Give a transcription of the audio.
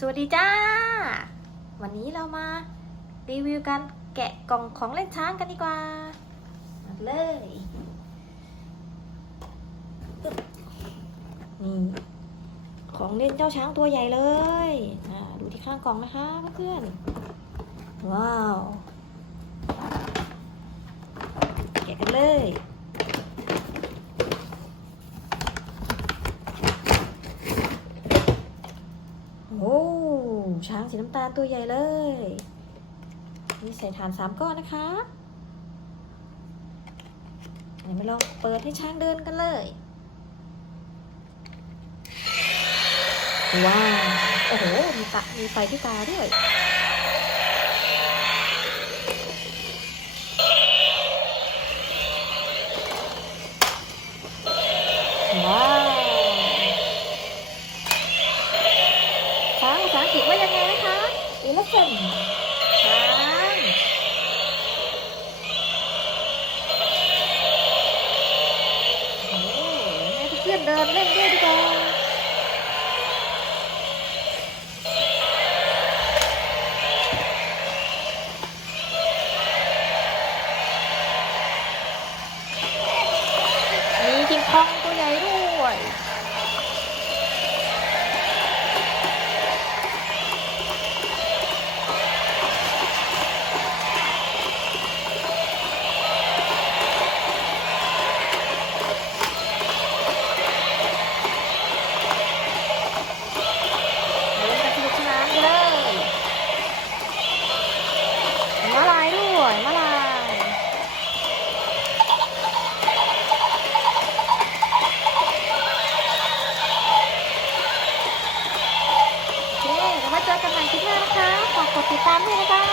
สวัสดีจ้า วันนี้เรามารีวิวการแกะกล่องของเล่นช้างกันดีกว่า มาเลย นี่ ของเล่นเจ้าช้างตัวใหญ่เลยอ่าดูที่ข้างกล่องนะคะเพื่อนว้าว แกะกันเลย โอ้ ช้างสีน้ำตาลตัวใหญ่เลย นี่ใส่ฐานสามก้อนนะคะเดี๋ยวมาลองเปิดให้ช้างเดินกันเลย ว้าว โอ้โห มีตามีไฟที่ตาด้วยว้าว งภาษาอังกฤษว่ายังไงนะคะ elephant ช้างโอ้ให้เพื่อนเดินเล่นด้วยดีกว่ามีคิงคองามด้วยนะคะ